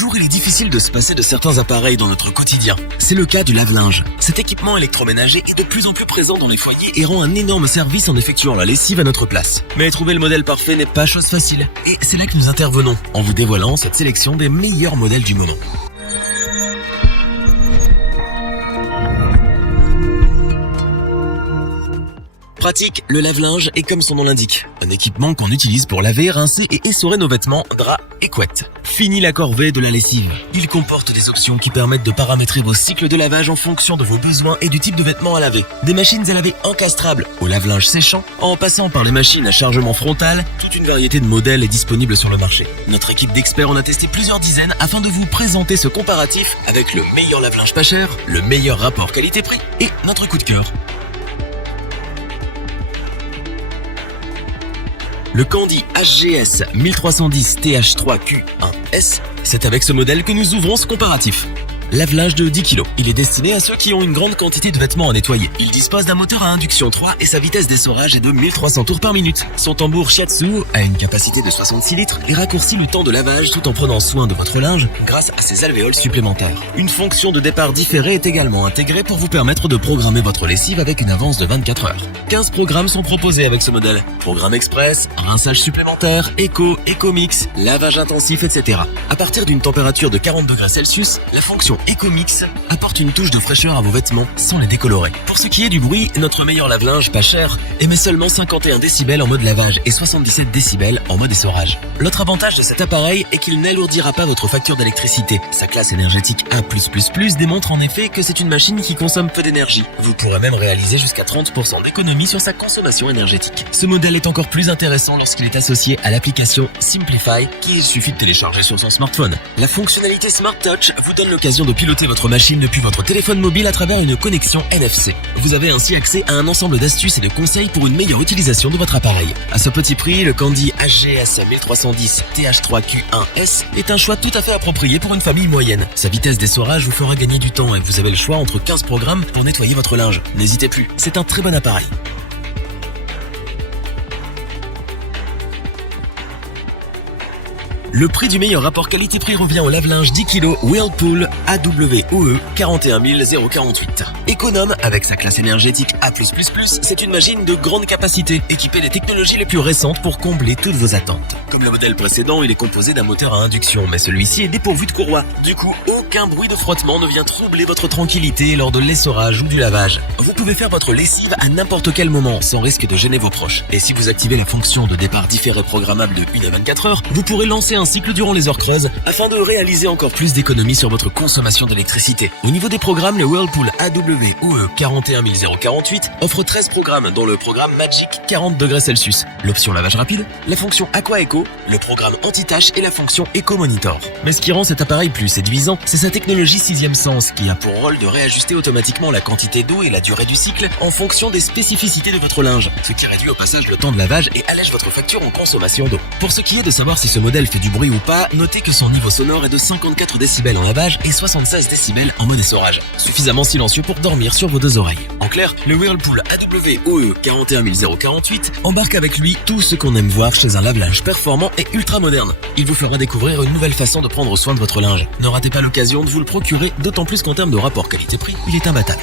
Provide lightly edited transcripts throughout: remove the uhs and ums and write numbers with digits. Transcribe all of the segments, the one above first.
jours, il est difficile de se passer de certains appareils dans notre quotidien. C'est le cas du lave-linge. Cet équipement électroménager est de plus en plus présent dans les foyers et rend un énorme service en effectuant la lessive à notre place. Mais trouver le modèle parfait n'est pas chose facile. Et c'est là que nous intervenons, en vous dévoilant cette sélection des meilleurs modèles du moment. Pratique, le lave-linge est comme son nom l'indique. Un équipement qu'on utilise pour laver, rincer et essorer nos vêtements, draps et couettes. Fini la corvée de la lessive. Il comporte des options qui permettent de paramétrer vos cycles de lavage en fonction de vos besoins et du type de vêtements à laver. Des machines à laver encastrables au lave-linge séchant, en passant par les machines à chargement frontal, toute une variété de modèles est disponible sur le marché. Notre équipe d'experts en a testé plusieurs dizaines afin de vous présenter ce comparatif avec le meilleur lave-linge pas cher, le meilleur rapport qualité-prix et notre coup de cœur. Le Candy HGS 1310 TH3Q1S, c'est avec ce modèle que nous ouvrons ce comparatif. Lave-linge de 10 kg. Il est destiné à ceux qui ont une grande quantité de vêtements à nettoyer. Il dispose d'un moteur à induction 3 et sa vitesse d'essorage est de 1300 tours par minute. Son tambour Shiatsu a une capacité de 66 litres et raccourcit le temps de lavage tout en prenant soin de votre linge grâce à ses alvéoles supplémentaires. Une fonction de départ différé est également intégrée pour vous permettre de programmer votre lessive avec une avance de 24 heures. 15 programmes sont proposés avec ce modèle. Programme express, rinçage supplémentaire, éco-mix, lavage intensif, etc. À partir d'une température de 40 degrés Celsius, la fonction EcoMix apporte une touche de fraîcheur à vos vêtements sans les décolorer. Pour ce qui est du bruit, notre meilleur lave-linge pas cher émet seulement 51 décibels en mode lavage et 77 décibels en mode essorage. L'autre avantage de cet appareil est qu'il n'alourdira pas votre facture d'électricité. Sa classe énergétique A+++ démontre en effet que c'est une machine qui consomme peu d'énergie. Vous pourrez même réaliser jusqu'à 30% d'économie sur sa consommation énergétique. Ce modèle est encore plus intéressant lorsqu'il est associé à l'application Simplify qu'il suffit de télécharger sur son smartphone. La fonctionnalité Smart Touch vous donne l'occasion de piloter votre machine depuis votre téléphone mobile à travers une connexion NFC. Vous avez ainsi accès à un ensemble d'astuces et de conseils pour une meilleure utilisation de votre appareil. À ce petit prix, le Candy HGS 1310 TH3Q1S est un choix tout à fait approprié pour une famille moyenne. Sa vitesse d'essorage vous fera gagner du temps et vous avez le choix entre 15 programmes pour nettoyer votre linge. N'hésitez plus, c'est un très bon appareil. Le prix du meilleur rapport qualité-prix revient au lave-linge 10 kg Whirlpool AWOE 41048. Économe avec sa classe énergétique A+++, c'est une machine de grande capacité, équipée des technologies les plus récentes pour combler toutes vos attentes. Comme le modèle précédent, il est composé d'un moteur à induction, mais celui-ci est dépourvu de courroie. Du coup, aucun bruit de frottement ne vient troubler votre tranquillité lors de l'essorage ou du lavage. Vous pouvez faire votre lessive à n'importe quel moment, sans risque de gêner vos proches. Et si vous activez la fonction de départ différé programmable de 1 à 24 heures, vous pourrez lancer un cycle durant les heures creuses afin de réaliser encore plus d'économies sur votre consommation d'électricité. Au niveau des programmes, le Whirlpool AWOE 41048 offre 13 programmes dont le programme Magic 40 degrés Celsius, l'option lavage rapide, la fonction Aqua Eco, le programme anti-tache et la fonction Eco Monitor. Mais ce qui rend cet appareil plus séduisant, c'est sa technologie 6e sens qui a pour rôle de réajuster automatiquement la quantité d'eau et la durée du cycle en fonction des spécificités de votre linge, ce qui réduit au passage le temps de lavage et allège votre facture en consommation d'eau. Pour ce qui est de savoir si ce modèle fait du bruit ou pas, notez que son niveau sonore est de 54 décibels en lavage et 76 décibels en mode essorage, suffisamment silencieux pour dormir sur vos deux oreilles. En clair, le Whirlpool AWOE 41048 embarque avec lui tout ce qu'on aime voir chez un lave-linge performant et ultra moderne. Il vous fera découvrir une nouvelle façon de prendre soin de votre linge. Ne ratez pas l'occasion de vous le procurer, d'autant plus qu'en termes de rapport qualité-prix, il est imbattable.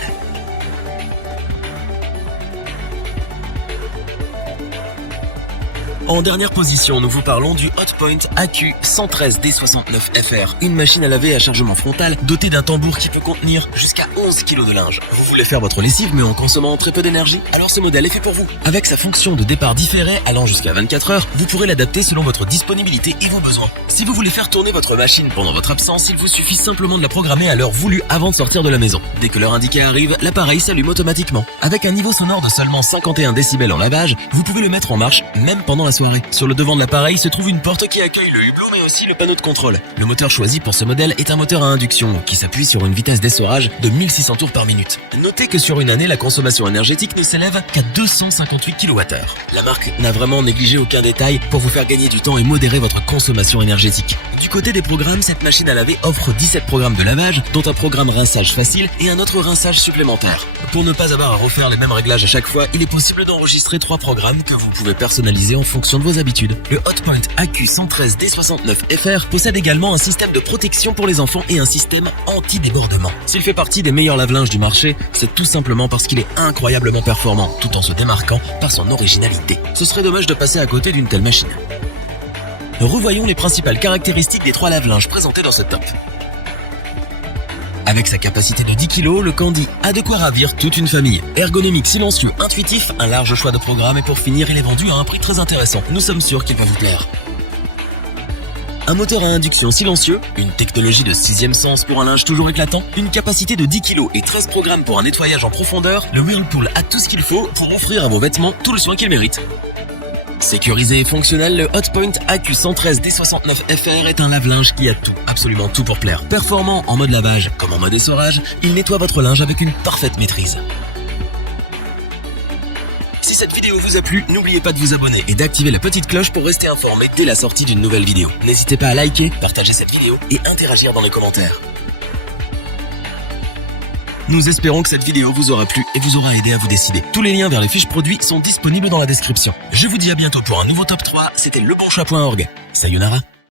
En dernière position, nous vous parlons du Hotpoint AQ113D69FR, une machine à laver à chargement frontal dotée d'un tambour qui peut contenir jusqu'à 11 kg de linge. Vous voulez faire votre lessive mais en consommant très peu d'énergie? Alors ce modèle est fait pour vous. Avec sa fonction de départ différé allant jusqu'à 24 heures, vous pourrez l'adapter selon votre disponibilité et vos besoins. Si vous voulez faire tourner votre machine pendant votre absence, il vous suffit simplement de la programmer à l'heure voulue avant de sortir de la maison. Dès que l'heure indiquée arrive, l'appareil s'allume automatiquement. Avec un niveau sonore de seulement 51 décibels en lavage, vous pouvez le mettre en marche même pendant la soirée. Sur le devant de l'appareil se trouve une porte qui accueille le hublot mais aussi le panneau de contrôle. Le moteur choisi pour ce modèle est un moteur à induction qui s'appuie sur une vitesse d'essorage de 1600 tours par minute. Notez que sur une année, la consommation énergétique ne s'élève qu'à 258 kWh. La marque n'a vraiment négligé aucun détail pour vous faire gagner du temps et modérer votre consommation énergétique. Du côté des programmes, cette machine à laver offre 17 programmes de lavage, dont un programme rinçage facile et un autre rinçage supplémentaire. Pour ne pas avoir à refaire les mêmes réglages à chaque fois, il est possible d'enregistrer 3 programmes que vous pouvez personnaliser en fonction fonction de vos habitudes. Le Hotpoint AQ113D69FR possède également un système de protection pour les enfants et un système anti-débordement. S'il fait partie des meilleurs lave-linges du marché, c'est tout simplement parce qu'il est incroyablement performant, tout en se démarquant par son originalité. Ce serait dommage de passer à côté d'une telle machine. Revoyons les principales caractéristiques des 3 lave-linges présentés dans ce top. Avec sa capacité de 10 kg, le Candy a de quoi ravir toute une famille. Ergonomique, silencieux, intuitif, un large choix de programmes et pour finir, il est vendu à un prix très intéressant. Nous sommes sûrs qu'il va vous plaire. Un moteur à induction silencieux, une technologie de 6e sens pour un linge toujours éclatant, une capacité de 10 kg et 13 programmes pour un nettoyage en profondeur, le Whirlpool a tout ce qu'il faut pour offrir à vos vêtements tout le soin qu'ils méritent. Sécurisé et fonctionnel, le Hotpoint AQ113D69FR est un lave-linge qui a tout, absolument tout pour plaire. Performant en mode lavage comme en mode essorage, il nettoie votre linge avec une parfaite maîtrise. Si cette vidéo vous a plu, n'oubliez pas de vous abonner et d'activer la petite cloche pour rester informé dès la sortie d'une nouvelle vidéo. N'hésitez pas à liker, partager cette vidéo et interagir dans les commentaires. Nous espérons que cette vidéo vous aura plu et vous aura aidé à vous décider. Tous les liens vers les fiches produits sont disponibles dans la description. Je vous dis à bientôt pour un nouveau top 3, c'était lebonchoix.org. Sayonara.